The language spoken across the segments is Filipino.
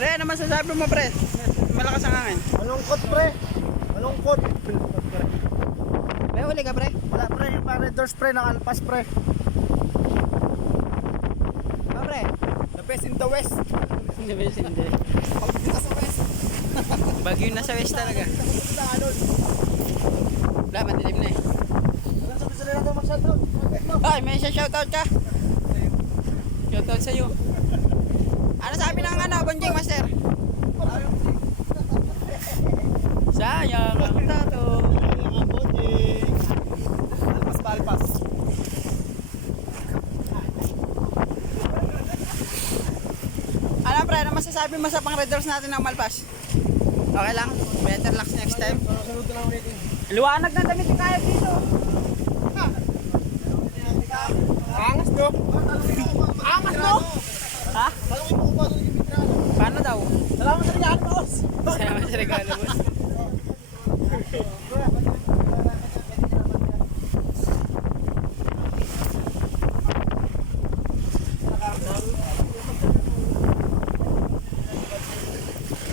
Pre, ano masasabi mo pre? Malakas ang hangin. Malungkot pre. Malungkot. May huli ka pre? Wala pre, yung Red Doors pre, nakalpas pre. Oh, pre? The best in the west. Hindi. Pagkita sa west. Bagyo na sa west talaga. Wala, madilim na eh. Wala sa bisa nila mag-shoutout. Ay, may isa shoutout ka. Shoutout sa'yo. Ano sabi ng Bonjing Master? Sayang ang tato. Alpas. Ano pre, ano masasabi mo sa pang Red Doors natin ng Malpas? Okay lang? Better luck next time. Sunod na lang ulitin. Liwanag ng damit yung kaya dito. Angas no? Angas no? Ha? Talungin mo kung paano naging pinrano. Paano daw? Salamat sa regalo boss. Salamat sa regalo boss.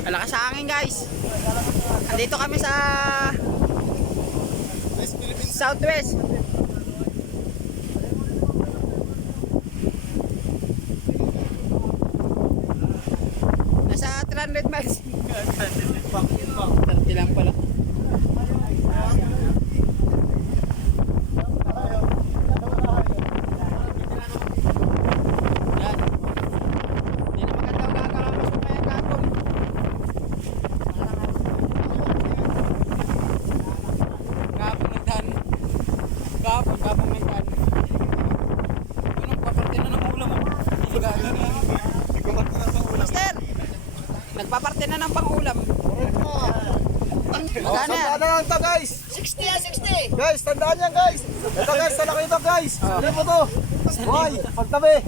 Malakas sa hangin guys. Andito kami sa Southwest. Nasa 300 miles. 30 lang pala. Yan. Hindi na maganda gagawin mo kaya gagawin. Gapong nagdaan. Gapong nagdaan. Anong paparte na ng ulam mo? Master! Nagpaparte na ng pang-ulam. Magkano yan? Tandaan lang ito guys. 60 yan, 60! Guys, tandaan yan guys. Ito guys, talaki ito guys. Ano po to? Hoy, pagtabi.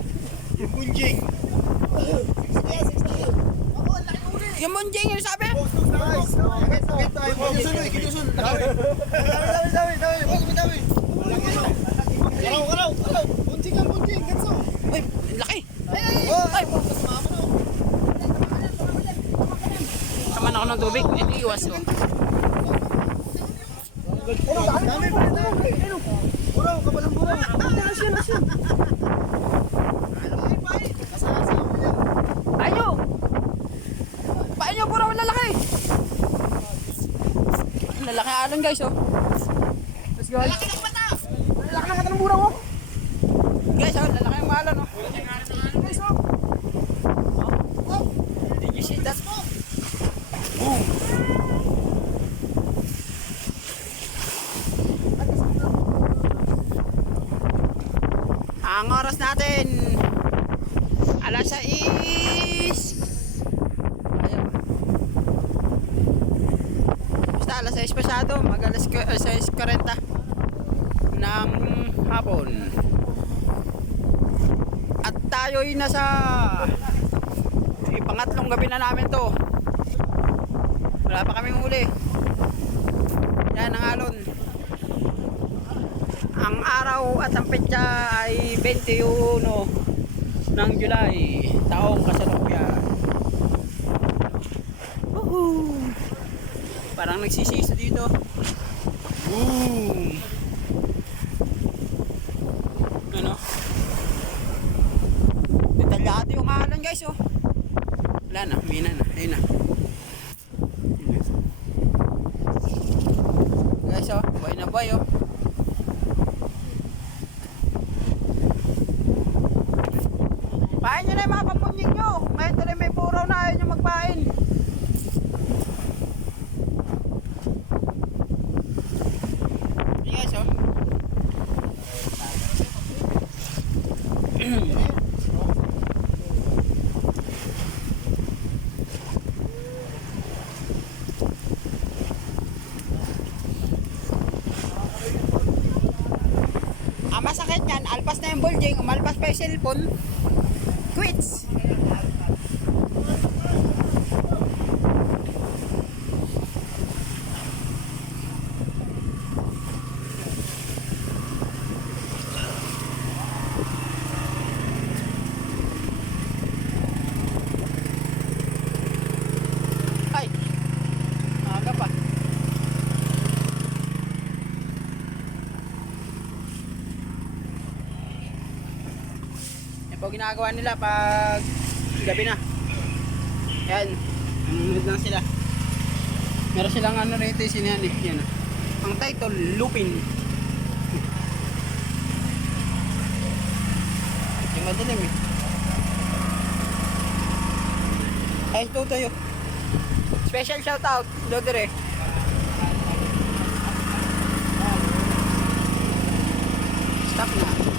Yung bunjing. 60 yan, 60! Ako, ang laki uli! Yung Bonjing, yung sabi? Guys, Kalaw. Bunjing ang bunjing. Ganso. Uy, laki! Ay, Kaman ako ng tubig, iniiwas ko. dami pa rin tayo. Buraw, kapalang buraw. Asyan. Ayo! Paano puro ang lalaki? Ang lalaki alon guys oh. Let's go. Laki ng mata! Laki na kata ng buraw oh. Guys oh, lalaki ang alon oh. Guys oh. Did you see that? Ang oras natin alas 6. Ayun. Basta alas 6 pasado, mag alas 6:40 ng hapon. At tayo'y nasa pangatlong gabi na namin to. Wala pa kaming huli. Yan ang alon. Ang araw at ang petsa ay 21 ng July, taong kasalukuyan. Woohoo! Parang nagsisiso dito. Boom! Ano? Detalyado yung alon guys oh. Wala na, mina na, ayun na. Guys oh, buhay na buhay oh. Pain nyo na yung mga papunying nyo. Ngayon tuloy may puraw na ayaw nyo magpain. Yes oh. Ang masakit yan, alpas na yung bulging, umalpas pa yung cellphone. Quits. Ito ginagawa nila pag gabi na. Yan. Nanonood lang sila. Meron silang ano rito sinihan eh. Yan. Ang title, Lupin. Yung madilim eh. Ay, ito tayo. Special shoutout, Dodere. Stop na.